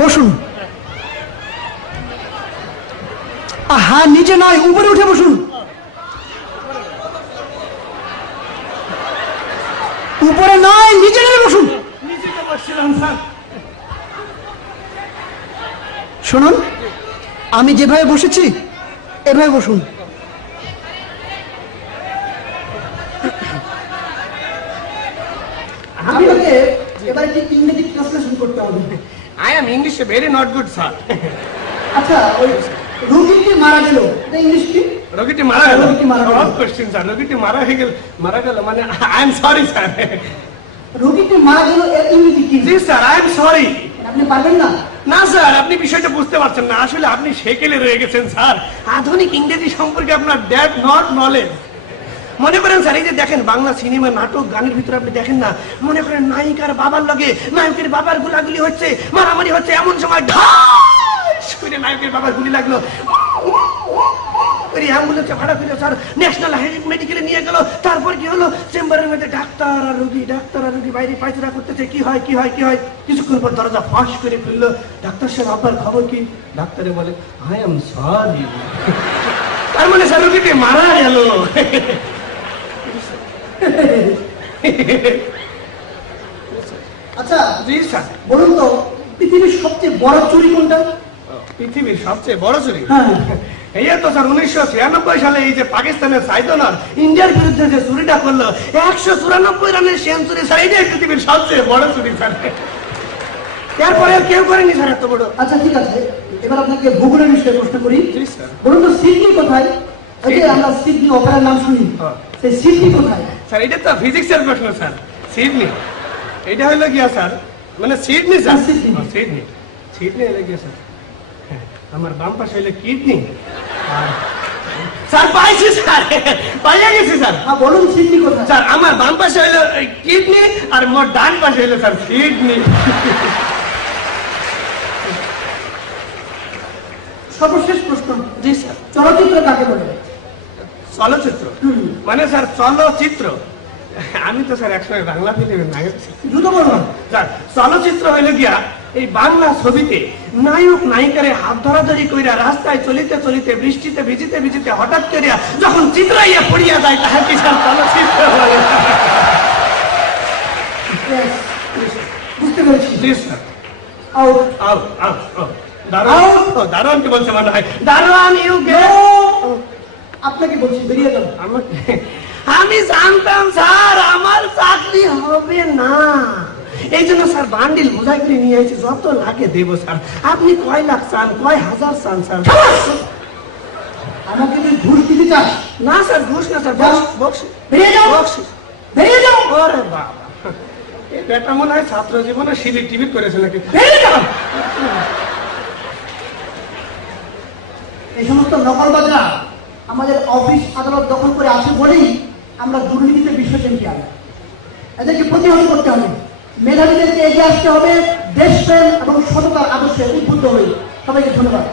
বসুন। হ্যাঁ, নিচে নয়, উপরে উঠে বসুন। উপরে নয়, নিচে নেমে বসুন। শুনুন, আমি যেভাবে বসেছি এভাবে বসুন। আপনাকে এবার একটি ইংরেজি ট্রান্সলেশন করতে হবে। I am English very not good, sir. আচ্ছা, ওই রোগীটি মারা গেল, এটা ইংলিশ কি? রোগীটি মারা গেল। রোগীটি মারা গেল। Wrong question, sir. রোগীটি মারা গেল মানে I am sorry, sir. রোগীটি মারা গেল, এর ইংরেজি কি? জি স্যার, I am sorry. আপনি পারবেন না? না স্যার, আপনি বিষয়টা বুঝতে পারছেন না। আসলে আপনি সেকেলে রয়ে গেছেন স্যার। আধুনিক ইংরেজি সম্পর্কে আপনার দ্যাট নট নলেজ। মনে করেন স্যার, এই যে দেখেন বাংলা সিনেমা, নাটক, গানের ভিতরে আপনি দেখেন না, মনে করেন নায়িকার বাবার লগে নায়কের বাবার গুলাগুলি হচ্ছে, মারামারি হচ্ছে, এমন সময় ঢাস করে নায়কের বাবার গুলি লাগলো, অ্যাম্বুলেন্সে ভাড়া ফিরে স্যার ন্যাশনাল মেডিকেলে নিয়ে গেল। তারপর কি হলো, চেম্বারের মধ্যে ডাক্তার আর রোগী বাইরে পায়চারা করতেছে। কি হয় কিছুক্ষণ পর দরজা ফাঁস করে ফেললো। ডাক্তার সাহেব, আপনার খবর কি? ডাক্তারে বলে, আই এম সরি। তার মানে স্যার রোগীটি মারা গেল। আচ্ছা জি স্যার, বলুন তো, পৃথিবীর সবচেয়ে বড় চুরি কোনটা? পৃথিবীর সবচেয়ে বড় চুরি? হ্যাঁ, এই তো স্যার 1996 সালে এই যে পাকিস্তানের সাইদনার ইন্ডিয়ার বিরুদ্ধে যে চুরিটা করলো, 194 রানের সেঞ্চুরি স্যার, এইটাই পৃথিবীর সবচেয়ে বড় চুরি স্যার। এরপরে কেউ করেনি স্যার এত বড়। আচ্ছা ঠিক আছে, এবার আপনাকে ভূগোলের বিষয়ে প্রশ্ন করি। জি স্যার। বলুন তো, সিডনি কোথায়? এই যে আমরা সিডনি অপেরার নাম শুনি, সেই সিডনি কোথায়? স্যার এটা তো ফিজিক্সের প্রশ্ন স্যার। সিডনি এটা হলো গিয়া স্যার, মানে সিডনি স্যার। সিডনি হলো গিয়া স্যার, আমার বাম পাশে হইলে কিডনি। স্যার পাইছি স্যার, পাইয়া গেছি স্যার। হ্যাঁ বলুন, সিডনি কোথায়? স্যার আমার বাম পাশে হইলো কিডনি আর মোর ডান পাশে হইলো স্যার সিডনি। সর্বশেষ প্রশ্ন। জি স্যার। চলচ্চিত্র কাকে বলে? চলচ্চিত্র মানে স্যার চলচ্চিত্র, আমি তো স্যার একসময় বাংলা ফিল্মের নায়ক ছিলাম। দ্রুত বলুন। স্যার চলচ্চিত্র হইল গিয়া এই বাংলা ছবিতে নায়ক নায়িকারে হাত ধরাধরি কইরা রাস্তায় চলিতে চলিতে বৃষ্টিতে ভিজিতে হঠাৎ করিয়া যখন চিত্রাইয়া পড়িয়া যায়, তাহাকে স্যার চলচ্চিত্র বলে। বুঝতে পেরেছি। জি স্যার। আউট। দারোয়ান কি বলছে মনে হয়? দারোয়ান ইউ গে। আপনাকে বলছি, বেরিয়ে যান। আমি জানতাম স্যার আমার চাকরি হবে না, এই জন্য স্যার বান্ডিল বোঝাই করে নিয়ে এসেছি, যত লাগে দেবো স্যার। আপনি কয় লাখ চান, কয় হাজার চান স্যার? আমাকে তুই ঘুষ দিতে চাস? না স্যার, ঘুষ না স্যার, বকশিশ। বেরিয়ে যাও, বেরিয়ে যাও। ওরে বাবা, এই বেটা মনে হয় ছাত্র জীবনে সিলি টিভি করেছে নাকি? বেরিয়ে যাও। এই সমস্ত নকলবাজরা আমাদের অফিস আদালত দখল করে আছে বলেই আমরা দুর্নীতিতে বিশ্ব চ্যাম্পিয়ন। এদেরকে প্রতিহত করতে হবে, মেধাবীদেরকে এগিয়ে আসতে হবে, দেশপ্রেম এবং সততার আদর্শে উদ্বুদ্ধ হয়ে। সবাইকে ধন্যবাদ।